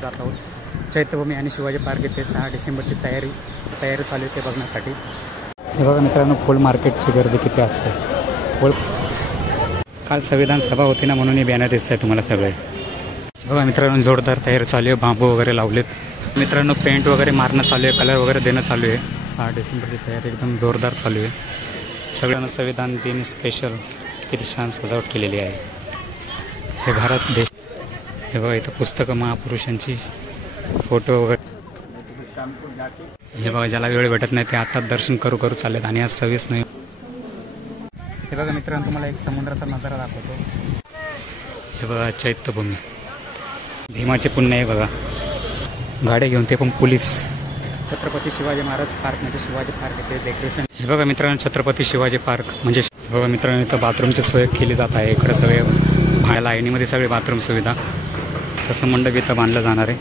जात आहोत चैत्यभूमी आणि शिवाजी पार्क येथे 6 डिसेंबरची तयारी चालू आहे ते बघण्यासाठी। हे बघा मित्रांनो, फुल मार्केटची गर्दी किती असते। फुल काल संविधान सभा होती ना, म्हणून हे बॅनर दिसत आहे तुम्हाला सगळे। बघा मित्रांनो, जोरदार तयारी चालू आहे, बांबू वगैरे लावलेत मित्रांनो, पेंट वगैरे मारणं चालू आहे, कलर वगैरे देणं चालू आहे। 6 डिसेंबरची तयारी एकदम जोरदार चालू आहे। सगळ्यांना संविधान दिन स्पेशल किती छान सजावट केलेली आहे। हे भारत देश, हे बघा इथं पुस्तकं, महापुरुषांची फोटो वगैरे। हे बघा, ज्याला वेळ भेटत नाही ते आता दर्शन करू चाललेत आणि आज 26 नाही। हे बघा मित्रांनो, तुम्हाला एक समुद्राचा नजारा दाखवतो। हे बघा चैत्यभूमी, भीमाचे पुण्य आहे बघा, गाड्या घेऊन ते पण पोलीस। छत्रपती शिवाजी महाराज पार्क म्हणजे शिवाजी पार्क येथे डेकोरेशन। हे बघा मित्रांनो, छत्रपती शिवाजी पार्क म्हणजे बघा मित्रांनो, इथं बाथरूमची सोय केली जात आहे। इकडे सगळे भाड्या लाईनीमध्ये सगळे बाथरूम सुविधा, तसं मंडप इथं बांधलं जाणार आहे,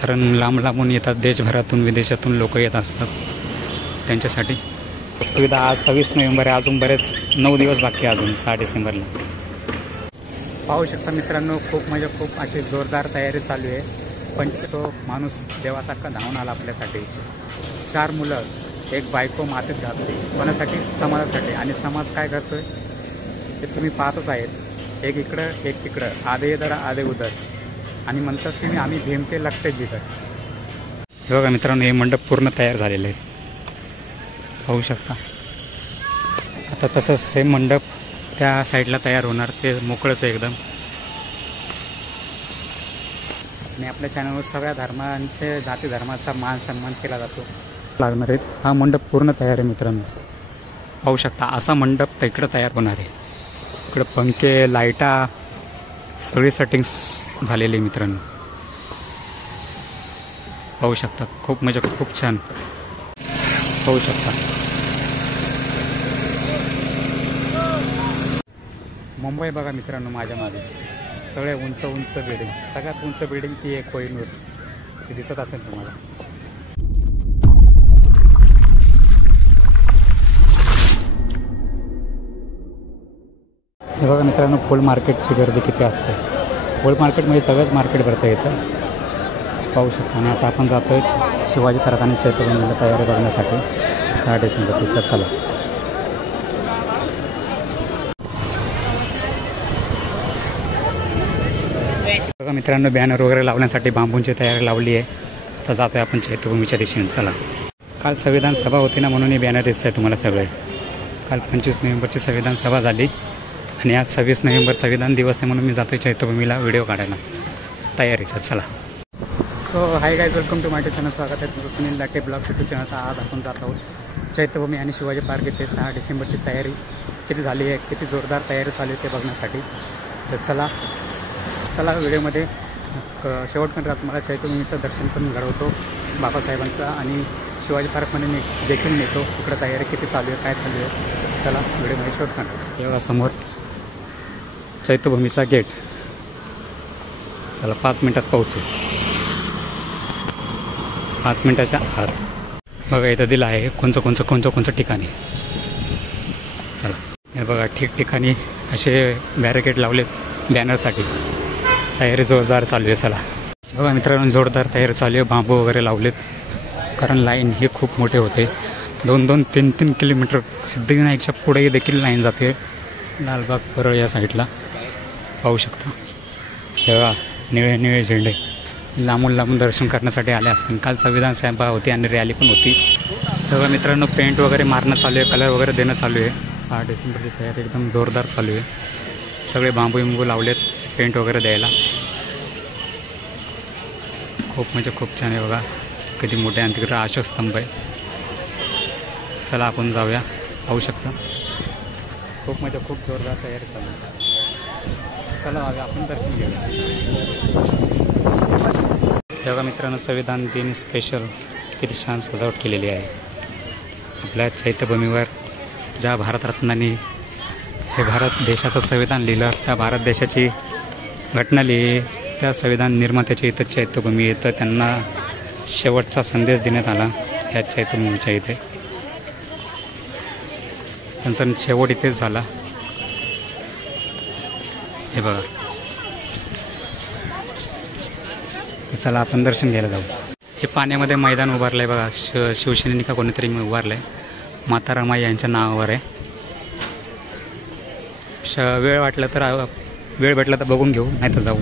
कारण लांब लांबून येतात, देशभरातून विदेशातून लोक येत असतात, त्यांच्यासाठी सुविधा। आज 26 नोव्हेंबर आहे, अजून बरेच 9 दिवस बाकी आहे अजून 6 डिसेंबरला। पाहू शकता मित्रांनो, खूप म्हणजे खूप अशी जोरदार तयारी चालू आहे। पण तो माणूस देवासारखा धावून आला आपल्यासाठी। 4 मुलं, एक बायको मातीत घातली, कोणासाठी? समाजासाठी। आणि समाज काय करतोय ते तुम्ही पाहतच आहेत, एक इकडं एक तिकडं, आधे इधर आधे उधर, आणि म्हणतात की आम्ही भीमते लागते जिथं। हे बघा मित्रांनो, हे मंडप पूर्ण तयार झालेलं आहे, पाहू शकता। आता तसंच सेम मंडप त्या साईडला तयार होणार, ते मोकळंच आहे एकदम। आणि आपल्या चॅनलवर सगळ्या धर्मांचे, जाती धर्माचा मान सन्मान केला जातो लागणार आहेत। हा मंडप पूर्ण तयार आहे मित्रांनो, पाहू शकता। असा मंडप तर इकडं तयार होणार आहे, इकडं पंखे, लाईटा, सगळी सेटिंग्स झालेली मित्रांनो, पाहू शकता। खूप म्हणजे खूप छान पाहू शकता। मुंबई बघा मित्रांनो, माझ्या मागे सगळे उंच उंच बिल्डिंग, सगळ्यात उंच बिल्डिंग ती आहे कोहिनूर, ती दिसत असेल तुम्हाला। हे बघा मित्रांनो, फुल मार्केटची गर्दी किती असते। फुल मार्केटमध्ये सगळंच मार्केट भरतं येतं, पाहू शकता। आणि आता आपण जातोय शिवाजी पार्क आणि चैत्यभूमीला तयारी बघण्यासाठी 6 डिसेंबरची। चला बघा मित्रांनो, बॅनर वगैरे लावण्यासाठी बांबूंची तयारी लावली आहे। आता जातोय आपण चैत्यभूमीच्या दिशेने, चला। काल संविधान सभा होती ना, म्हणून हे बॅनर दिसत आहे तुम्हाला सगळे। काल 25 नोव्हेंबरची संविधान सभा झाली आणि आज 26 नोव्हेंबर संविधान दिवस आहे, म्हणून मी जातोय चैत्यभूमीला व्हिडिओ काढायला तयारीचा, चला। So hi guys, welcome to my channel, स्वागत आहे तुमचं सुनील लाटे ब्लॉग यूट्यूब चॅनलचा। आज आपण जात आहोत चैत्यभूमी आणि शिवाजी पार्क येथे 6 डिसेंबरची तयारी किती झाली आहे, किती जोरदार तयारी चालू आहे ते बघण्यासाठी। तर चला व्हिडिओमध्ये शेवटपर्यंत तुम्हाला चैत्यभूमीचं दर्शन पण घडवतो बाबासाहेबांचं, आणि शिवाजी पार्कमध्ये मी देखील नेतो, इकडं तयारी किती चालू आहे, काय चालू आहे। चला व्हिडिओमध्ये शेवटपर्यंत। हे बघा समोर चैत्यभूमीचा गेट, चला 5 मिनिटात पोहोचू, 5 मिनिटाच्या आत। बघा इथं दिलं आहे कोणचं ठिकाणी, चला। हे बघा ठिकठिकाणी असे बॅरिकेड लावलेत बॅनरसाठी, तयारी जोरदार चालू आहे, चला। बघा मित्रांनो, जोरदार तयारी चालू आहे, बांबू वगैरे लावलेत, कारण लाईन हे खूप मोठे होते, 2-2, 3-3 किलोमीटर सिद्धिविनायकच्या पुढे देखील लाईन जाते, लालबाग परळ या साईडला, पाहू शकता। हे बघा निळे झेंडे, लांबून दर्शन करण्यासाठी आले असतील। काल संविधान सभा होती आणि रॅली पण होती। बघा मित्रांनो, पेंट वगैरे मारणं चालू आहे, कलर वगैरे देणं चालू आहे। 6 डिसेंबरची तयारी एकदम जोरदार चालू आहे, सगळे बांबू लावलेत पेंट वगैरे द्यायला, खूप म्हणजे खूप छान आहे बघा, किती मोठे। आणि तिकडे अशोक स्तंभ आहे, चला आपण जाऊया, पाहू शकता। खूप म्हणजे खूप जोरदार तयारी चालू आहे, चला आपण दर्शन घेऊया। बघा मित्रांनो, संविधान दिन स्पेशल किती छान सजावट केलेली आहे। आपल्या चैत्यभूमीवर ज्या भारतरत्नांनी हे भारत देशाचं संविधान लिहिलं, त्या भारत देशाची घटना लिहिली, त्या संविधान निर्मात्याच्या इथं चैत्यभूमी येतं, त्यांना शेवटचा संदेश देण्यात आला या चैत्यभूमीच्या इथे, त्यांचा शेवट इथेच झाला। हे बघा चला आपण दर्शन घ्यायला जाऊ. हे पाण्यामध्ये मैदान उभारलंय बघा. शिवसेनेनी का कोणीतरी उभारलंय. माता रमाई यांच्या नावावर आहे. वेळ भेटला तर बघून घेऊ, नाही तर जाऊ.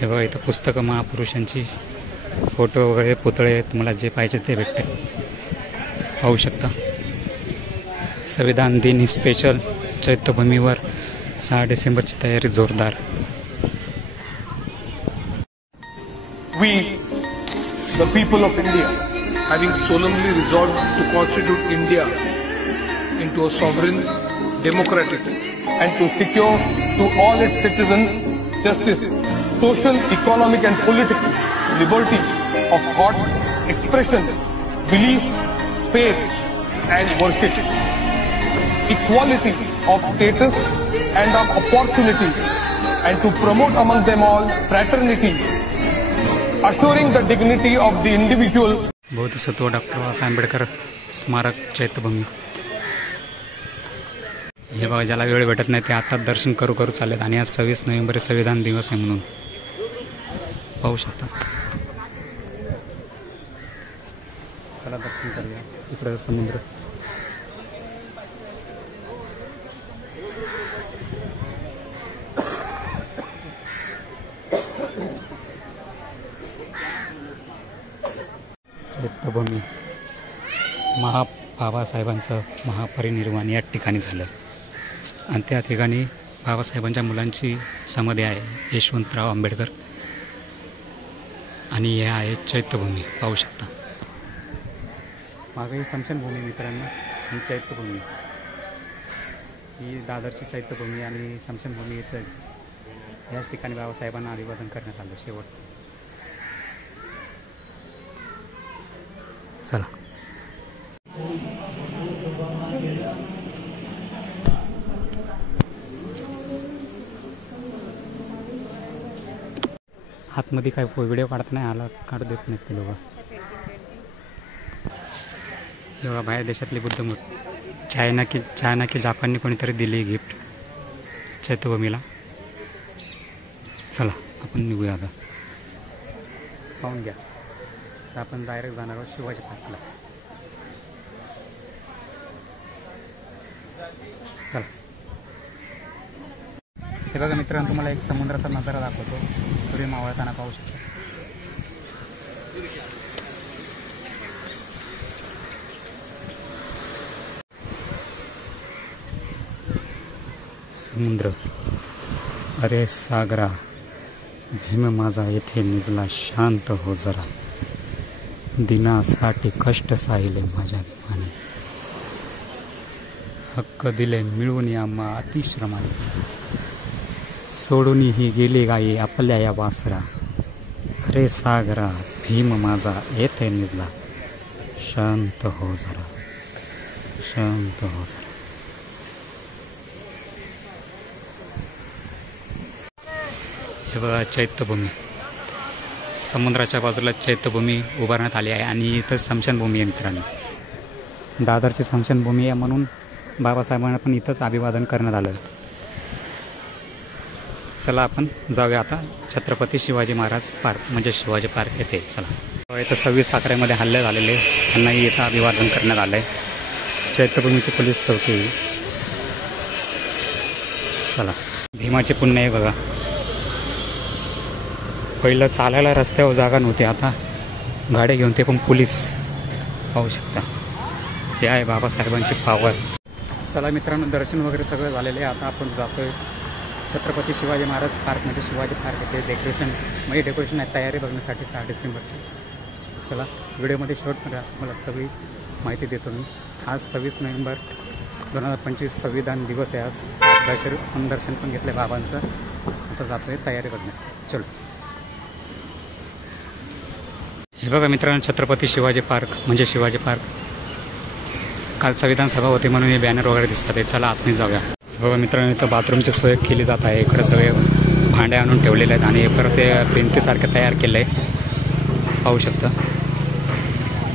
हे बघा इथं पुस्तकं, महापुरुषांची फोटो वगैरे, पुतळे, तुम्हाला जे पाहिजे ते भेटते. पाहू शकता. संविधान दिन स्पेशल चैत्यभूमीवर 6 डिसेंबरची तयारी जोरदार. We, the people of India, having solemnly resolved to constitute India into a sovereign, democratic, and to secure to all its citizens justice, social, economic, and political liberty of thought, expression, belief, faith, and worship, equality of status and of opportunity, and to promote among them all fraternity, assuring the dignity of the individual. Bodhisattva doctor Babasaheb Ambedkar स्मारक चैत्यभूमी. हे बघा, ज्याला वेळ भेटत नाही ते आता दर्शन करू चाललेत. आणि आज 26 नोव्हेंबर संविधान दिवस आहे म्हणून पाहू शकता. चला दर्शन करूया. इकडे समुद्र. चैत्यभूमी. बाबासाहेबांचं महापरिनिर्वाण या ठिकाणी झालं आणि त्या ठिकाणी बाबासाहेबांच्या मुलांची समाधी आहे, यशवंतराव आंबेडकर. आणि हे आहे चैत्यभूमी. पाहू शकता. मागे ही स्मशानभूमी मित्रांनो, ही चैत्यभूमी, ही दादरची चैत्यभूमी आणि स्मशानभूमी इथंच याच ठिकाणी बाबासाहेबांना अभिवादन करण्यात आलं शेवटचं. चला. आतमध्ये काय व्हिडिओ काढत नाही आला, काढू देत नाहीत ते लोक. तेव्हा बाहेर देशातली बुद्धमूर्ती चायना की जापानने कोणीतरी दिली गिफ्ट चैत्यभूमीला. चला आपण निघूया आता. पाहून घ्या. आपण डायरेक्ट जाणार आहोत शिवाजी पार्कला. चला. हे बघा मित्रांनो, तुम्हाला एक समुद्राचा नजारा दाखवतो. सूर्य मावळताना पाहू शकतो. समुद्र. अरे सागरा, भीम माझा येथे निजला, शांत हो जरा. दिनासाठी कष्ट साहिले माझ्या भीमाने, हक्क दिले मिळून या अतिश्रमाने. सोडून ही गेली गाई आपल्या या वासरा. अरे सागरा, भीम माझा येथे निजला, शांत हो जरा, शांत हो जरा. हे बघा चैत्यभूमी. समुद्राच्या बाजूला चैत्यभूमी उभारण्यात आली आहे आणि इथं स्मशानभूमी आहे मित्रांनो. दादरची स्मशानभूमी आहे म्हणून बाबासाहेबांना पण इथंच अभिवादन करण्यात आलं. चला आपण जाऊया आता छत्रपती शिवाजी महाराज पार्क, म्हणजे शिवाजी पार्क येथे. चला. इथं 26 साखरेमध्ये हल्ले झालेले, त्यांनाही इथं अभिवादन करण्यात आलं आहे. चैत्यभूमीची पोलीस चौकी. चला. भीमाचे पुण्य आहे बघा. पहिलं चालायला रस्त्यावर जागा नव्हती, आता गाड्या घेऊन ते पण पोलीस. पाहू शकता. हे आहे बाबासाहेबांची पावर. चला मित्रांनो, दर्शन वगैरे सगळं झालेलं आहे. आता आपण जातोय छत्रपती शिवाजी महाराज पार्क, म्हणजे शिवाजी पार्क येथे डेकोरेशन आहे तयारी बघण्यासाठी 6 डिसेंबरची. चला व्हिडिओमध्ये शेवटमध्ये मला सगळी माहिती देतो मी. आज 26 नोव्हेंबर 2025 संविधान दिवस आहे. आज दर्शन पण घेतलं बाबांचं. आता जातोय तयारी बघण्यासाठी. चलो. हे बघा मित्रांनो, छत्रपती शिवाजी पार्क, म्हणजे शिवाजी पार्क. काल संविधान सभा होती म्हणून हे बॅनर वगैरे दिसतात. चला आतमध्ये जाऊया. बघा मित्रांनो, इथं बाथरूमची सोय केली जात आहे. इकडे सगळे भांडे आणून ठेवलेले आहेत आणि परत ते भिंतीसारखं तयार केलं आहे. पाहू शकता.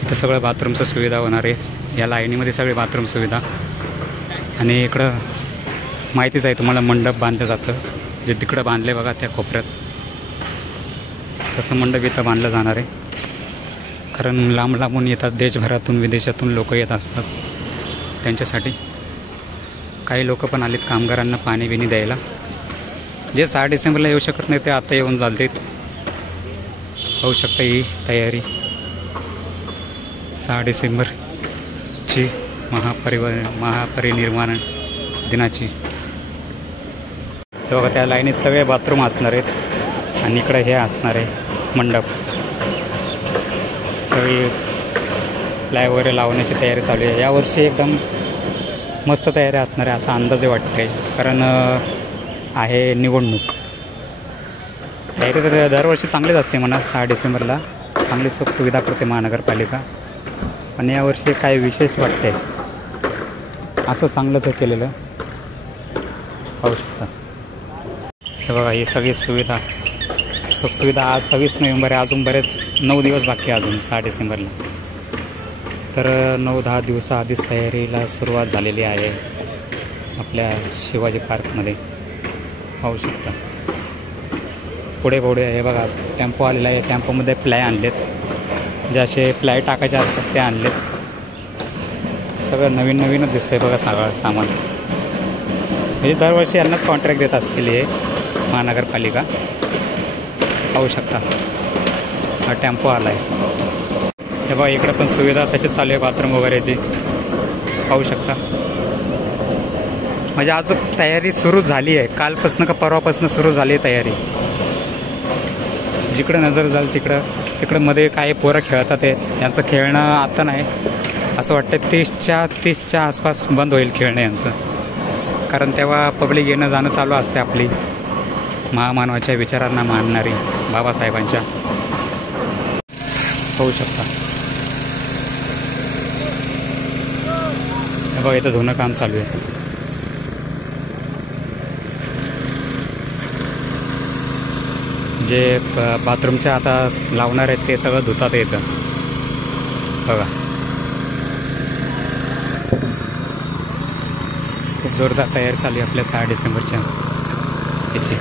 इथं सगळं बाथरूमचं सुविधा होणार आहे. या लाईनीमध्ये सगळी बाथरूम सुविधा. आणि इकडं माहितीच आहे तुम्हाला, मंडप बांधलं जातं जे तिकडं बांधले बघा त्या कोपऱ्यात. छोटंसं मंडप इथं बांधलं जाणार आहे. कारण लांब लांबून येतात, देशभरातून विदेशातून लोक येत असतात. त्यांच्यासाठी काही लोक पण आलेत कामगारांना पाणी बिणी द्यायला. जे 6 डिसेंबरला येऊ शकत नाही ते आता येऊन चालते. होऊ शकतं ही तयारी 6 डिसेंबरची महापरिनिर्वाण दिनाची. हे बघा त्या लाईनीत सगळे बाथरूम असणार आहेत आणि इकडे हे असणार आहे मंडप. सगळी प्लाय वगैरे लावण्याची तयारी चालू आहे. यावर्षी एकदम मस्त तयारी असणार आहे असा अंदाजे वाटतं आहे. कारण आहे निवडणूक. तयारी तर दरवर्षी चांगलीच असते म्हणा. 6 डिसेंबरला चांगली सुखसुविधा करते महानगरपालिका. पण यावर्षी काय विशेष वाटते असं चांगलंच आहे केलेलं. पाहू शकता हे बघा ही सगळी सुविधा सुखसुविधा. आज 26 नोव्हेंबर आहे. अजून बरेच 9 दिवस बाकी आहे अजून 6 डिसेंबरला. तर 9-10 दिवसाआधीच तयारीला सुरुवात झालेली आहे आपल्या शिवाजी पार्कमध्ये. पाहू शकता पुढे हे बघा टेम्पो आलेला आहे. टेम्पोमध्ये प्लाय आणलेत. जे असे प्लाय टाकायचे असतात ते आणलेत. सगळं नवीन नवीनच दिसतंय बघा सगळं सामान. म्हणजे दरवर्षी यांनाच कॉन्ट्रॅक्ट देत असतील हे महानगरपालिका. पाहू शकता हा टेम्पो आला आहे. हे बघा इकडं पण सुविधा तशीच चालू आहे बाथरूम वगैरेची. पाहू शकता म्हणजे आज तयारी सुरू झाली आहे. कालपासून का परवापासून सुरू झाली आहे तयारी. जिकडं नजर जाईल तिकडं मध्ये काय पोरं खेळतात आहे. यांचं खेळणं आता नाही असं वाटतं 30च्या आसपास बंद होईल खेळणं यांचं. कारण तेव्हा पब्लिक येणं जाणं चालू असते आपली महामानवाच्या विचारांना मानणारी बाबासाहेबांच्या. होऊ शकता हे बघा इथं धुणं काम चालू आहे. जे बाथरूमच्या आता लावणार आहेत ते सगळं धुतात येतं बघा. खूप जोरदार तयारी चालू आहे आपल्या 6 डिसेंबरच्या याची.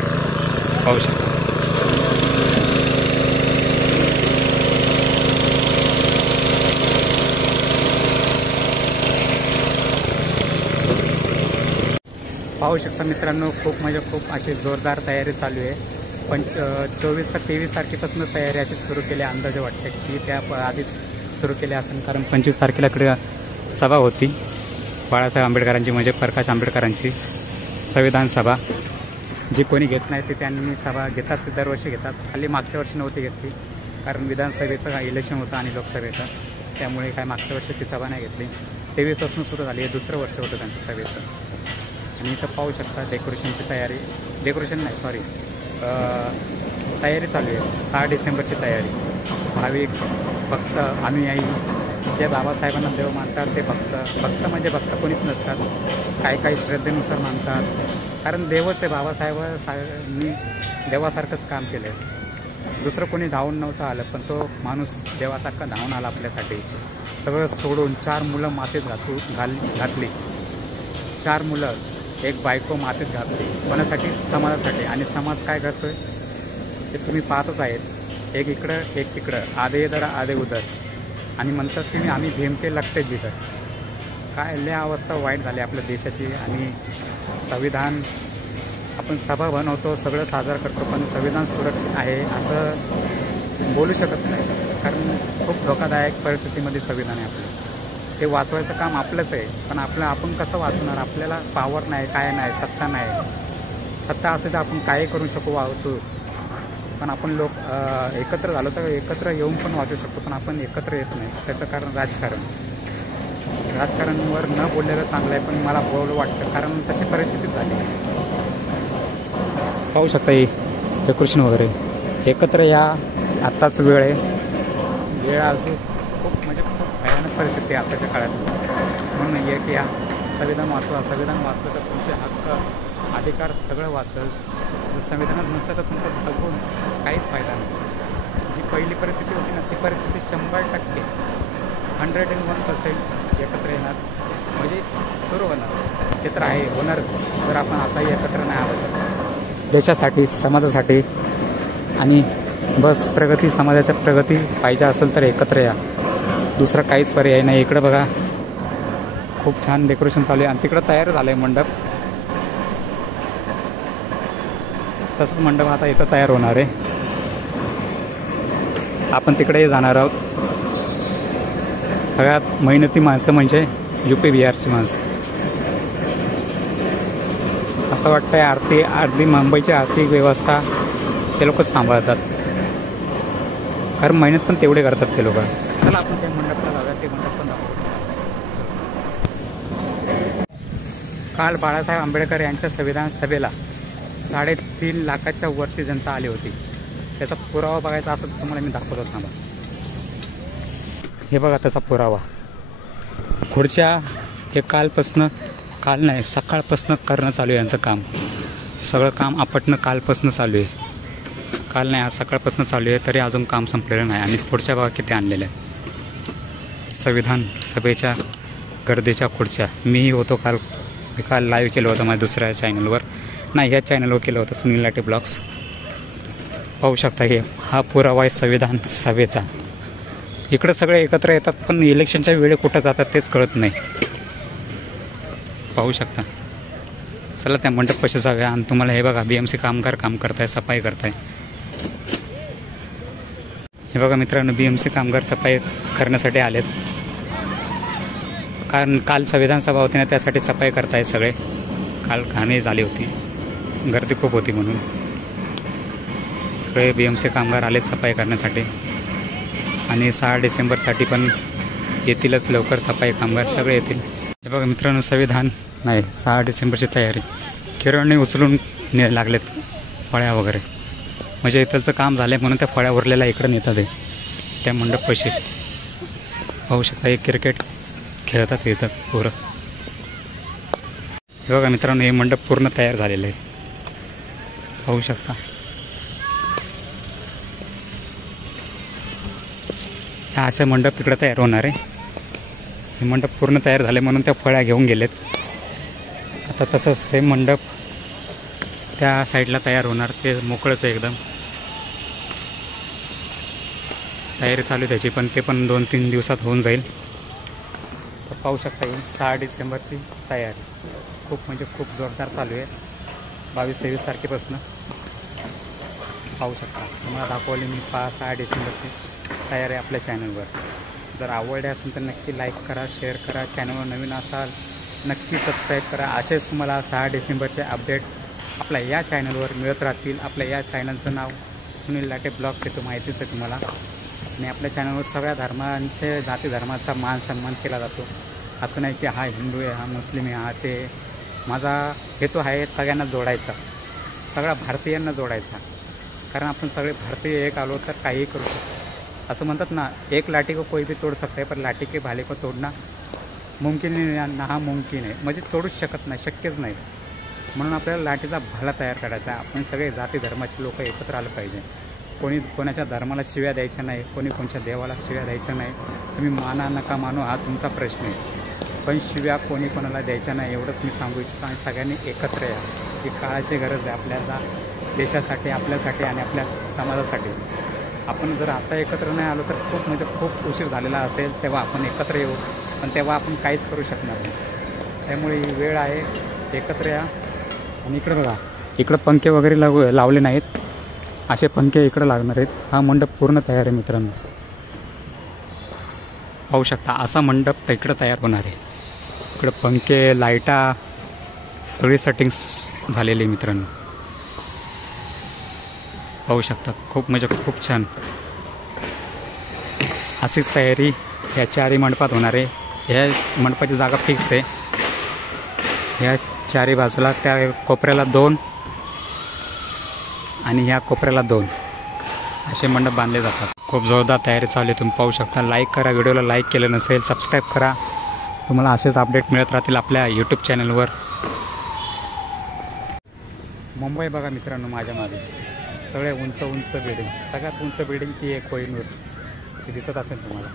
पाहू शकता मित्रांनो. खूप अशी जोरदार तयारी चालू आहे. 24 का 23 तारखेपासून तयारी अशी सुरू केली अंदाजे वाटते की त्या आधीच सुरू केली असेल. कारण 25 तारखेला इकडे सभा होती बाळासाहेब आंबेडकरांची, म्हणजे प्रकाश आंबेडकरांची संविधान सभा. जी कोणी घेत नाही ते त्यांनी सभा घेतात, ते दरवर्षी घेतात. हल्ली मागच्या वर्षी नव्हती घेतली कारण विधानसभेचं इलेक्शन होतं आणि लोकसभेचं. त्यामुळे काय मागच्या वर्षी ती सभा नाही घेतली. 23 पासून सुरू झाली. हे दुसरं वर्ष होतं त्यांचं सभेचं. आणि इथं पाहू शकता डेकोरेशनची तयारी. तयारी चालू आहे 6 डिसेंबरची तयारी. भाविक भक्त अनुयायी जे बाबासाहेबांना देव मानतात ते भक्त म्हणजे भक्त कोणीच नसतात. काही श्रद्धेनुसार मानतात. कारण देवच आहे. बाबासाहेबांनी देवासारखंच काम केलं आहे. दुसरं कोणी धावून नव्हतं आलं पण तो माणूस देवासारखा धावून आला आपल्यासाठी. सगळं सोडून 4 मुलं मातीत घातली. 4 मुलं एक बायको मातीत घातली. कोणासाठी? समाजासाठी. आणि समाज काय करतोय ते तुम्ही पाहतच आहेत. एक इकडं एक तिकडं, आधे इधर आधे उधर. आणि म्हणतात की आम्ही भीम के लगते जिधर. काय लय अवस्था वाईट झाली आपल्या देशाची. आणि संविधान आपण सभा बनवतो, सगळं साजरा करतो, पण संविधान सुरक्षित आहे असं बोलू शकत नाही. कारण खूप धोकादायक परिस्थितीमध्ये संविधान आहे आपलं. ते वाचवायचं काम आपलंच आहे. पण आपण कसं वाचणार? आपल्याला पॉवर नाही, काय नाही, सत्ता नाही. सत्ता असेल तर आपण काय करू शकू, वाचू. पण आपण लोक एकत्र झालो तर एकत्र येऊन पण वाचू शकतो. पण आपण एकत्र येत नाही. त्याचं कारण राजकारणवर न बोललेलं चांगलं आहे. पण मला बोलू वाटतं कारण तशी परिस्थिती झाली. पाहू शकता ही डेकोरेशन वगैरे. एकत्र या, आत्ताच वेळ आहे. वेळ अजून खूप भयानक परिस्थिती आहे आताच्या काळात. म्हणून हे की या संविधान वाचवा. संविधान वाचलं तर तुमचे हक्क अधिकार सगळं वाचल. जर संविधानच नसलं तर तुमचं सगळं काहीच फायदा नाही. जी पहिली परिस्थिती होती ना ती परिस्थिती 100% 101% एकत्र येणार. म्हणजे सुरू होणार. ते तर आहे, होणारच. जर आपण आताही एकत्र नाही आलो तर देशासाठी, समाजासाठी आणि बस प्रगती, समाजाच्या प्रगती पाहिजे असेल तर एकत्र या, दुसरा काहीच पर्याय नाही. इकडं बघा खूप छान डेकोरेशन चालू आहे आणि तिकडं तयार झालं आहे मंडप. तसंच मंडप आता इथं तयार होणार आहे. आपण तिकडेही जाणार आहोत. सगळ्यात मेहनती माणसं म्हणजे UP बिहारची माणसं. असं वाटतंय अर्धी मुंबईची आर्थिक व्यवस्था ते लोकच सांभाळतात, कारण मेहनत पण तेवढे करतात ते लोक. चला आपण त्या मंडपाला जाऊया, ते मंडप पण दाखवू. काल बाळासाहेब आंबेडकर यांच्या संविधान सभेला 3.5 लाखाच्या वरती जनता आली होती. त्याचा पुरावा बघायचा असं तुम्हाला मी दाखवतो थांबा. हे बघा त्याचा पुरावा. खुर्च्या हे काल नाही सकाळपासून करणं चालू आहे यांचं काम. सगळं काम आपटणं कालपासून चालू आहे. काल नाही आज सकाळपासून चालू आहे, तरी अजून काम संपलेलं नाही. आणि खुर्च्या बघा किती आणलेल्या आहेत. संविधान सभेच्या गर्दीच्या खुर्च्या. मीही होतो काल लाईव्ह केलं होतं माझ्या दुसऱ्या चॅनलवर, नाही ह्या चॅनलवर केलं होतं, सुनील लाटे ब्लॉग्स. पाहू शकता हा पुरावा आहे संविधान सभेचा. इकडं सगळे एकत्र येतात, पण इलेक्शनच्या वेळी कुठं जातात तेच कळत नाही. पाहू शकता. चला त्या मंडपाशी जाऊया आणि तुम्हाला हे बघा BMC कामगार काम करताय, सफाई करताय. हे बघा मित्रांनो, BMC कामगार सफाई करण्यासाठी आलेत, कारण काल संविधान सभा होती ना, त्यासाठी सफाई करताय सगळे. काल घाणी झाली होती, गर्दी खूप होती म्हणून सगळे BMC कामगार आले सफाई करण्यासाठी. आणि 6 डिसेंबरसाठी पण येतीलच लवकर सफाई कामगार सगळे येतील. हे बघा मित्रांनो, संविधान नाही 6 डिसेंबरची तयारी. किरणने उचलून लागलेत फळ्या वगैरे, म्हणजे इथलचं काम झालं आहे म्हणून त्या फळ्या उरलेल्या इकडं नेतात आहे त्या मंडपपाशी. पाहू शकता, एक क्रिकेट खेळतात येतात पोरं. हे बघा मित्रांनो, हे मंडप पूर्ण तयार झालेलं आहे. पाहू शकता. हा असा मंडप तिकडं तयार होणार आहे. हे मंडप पूर्ण तयार झाले म्हणून त्या फळ्या घेऊन गेलेत. आता तसंच सेम मंडप त्या साईडला तयार होणार, ते मोकळंच आहे एकदम. तयारी चालू आहे त्याची, पण ते पण 2-3 दिवसात होऊन जाईल. तर पाहू शकता ही 6 डिसेंबरची तयारी खूप म्हणजे खूप जोरदार चालू आहे. 22-23 तारखेपासून पाहू शकता. तुम्हाला दाखवली मी 6 डिसेंबरची तयारी आपल्या चॅनलवर. जर आवडले असेल तर नक्की लाईक करा, शेअर करा. चॅनलवर नवीन असाल नक्की सबस्क्राईब करा. असेच तुम्हाला 6 डिसेंबरचे अपडेट आपल्या या चॅनलवर मिळत राहतील. आपल्या या चॅनलचं नाव सुनील लाटे ब्लॉग्स आहे, तो माहितीच आहे तुम्हाला. आणि आपल्या चॅनलवर सगळ्या धर्मांचे, जाती धर्माचा मान सन्मान केला जातो. असं नाही की हा हिंदू आहे, हा मुस्लिम आहे, हा ते. माझा हेतू आहे सगळ्यांना जोडायचा, सगळ्या भारतीयांना जोडायचा. कारण आपण सगळे भारतीय एक आलो तर काहीही करू शकतो. असं म्हणतात ना, एक लाठी को कोई भी तोड सकता है, पर लाठी के भाले को तोडना मुमकिन नाही, नामुमकिन आहे. म्हणजे तोडूच शकत नाही, शक्यच नाही. म्हणून आपल्याला लाठीचा भाला तयार करायचा आहे. आपण सगळे जाती धर्माचे लोक एकत्र आलं पाहिजे. कोणी कोणाच्या धर्माला शिव्या द्यायच्या नाही, कोणी कोणत्या देवाला शिव्या द्यायच्या नाही. तुम्ही माना नका मानू हा तुमचा प्रश्न आहे, पण शिव्या कोणी कोणाला द्यायच्या नाही, एवढंच मी सांगू इच्छितो. आणि सगळ्यांनी एकत्र या. ही काळाची गरज आहे आपल्याला, देशासाठी, आपल्यासाठी आणि आपल्या समाजासाठी. आपण जर आता एकत्र नाही आलो तर खूप म्हणजे खूप उशीर झालेला असेल. तेव्हा आपण एकत्र येऊ, पण तेव्हा आपण काहीच करू शकणार नाही. त्यामुळे ही वेळ आहे, एकत्र या. आणि इकडं बघा, इकडं पंखे वगैरे लावले नाहीत, असे पंखे इकडं लागणार आहेत. हा मंडप पूर्ण तयार आहे मित्रांनो. पाहू शकता, असा मंडप इकडं तयार होणार आहे. इकडं पंखे, लाईटा सगळी सेटिंग्स झालेली मित्रांनो. पाहू शकता, खूप म्हणजे खूप छान. अशीच तयारी या 4ही मंडपात होणार आहे. ह्या मंडपाची जागा फिक्स आहे. ह्या 4ही बाजूला, त्या कोपऱ्याला 2 आणि ह्या कोपऱ्याला 2 असे मंडप बांधले जातात. खूप जोरदार तयारी चालू आहे, तुम्ही पाहू शकता. लाईक करा, व्हिडिओला लाईक केलं नसेल सबस्क्राईब करा. तुम्हाला असेच अपडेट मिळत राहतील आपल्या यूट्यूब चॅनलवर. मुंबई बघा मित्रांनो, माझ्या मागे सगळे उंच उंच बिल्डिंग. सगळ्यात उंच बिल्डिंग ती आहे कोहिनूर, ती दिसत असेल तुम्हाला.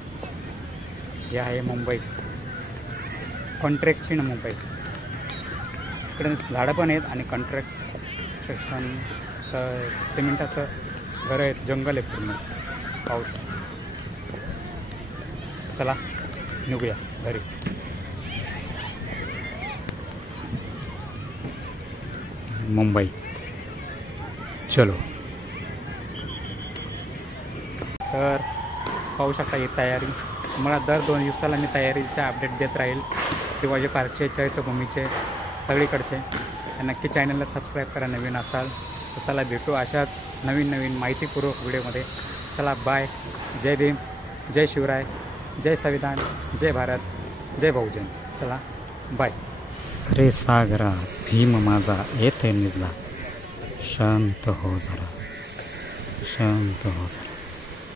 हे आहे मुंबई, कॉन्ट्रॅक्टची ना मुंबई. इकडे झाडं पण आहेत आणि कन्स्ट्रक्शनचं सिमेंटाचं घर आहेत, जंगल आहे पूर्ण पाऊस. चला निघूया घरी. मुंबई चलो. तर पाहू शकता ही तयारी. मला दर 2 दिवसाला मी तयारीच्या अपडेट देत राहील, शिवाजी पार्कचे, चैत्यभूमीचे, सगळीकडचे. नक्की चॅनलला सबस्क्राईब करा नवीन असाल तर. चला भेटू अशाच नवीन माहितीपूर्वक व्हिडिओमध्ये. चला बाय. जय भीम, जय शिवराय, जय संविधान, जय भारत, जय बहुजन. चला बाय. अरे सागरा भीम माझा येते निजला, शांत हो जरा, शांत हो जरा.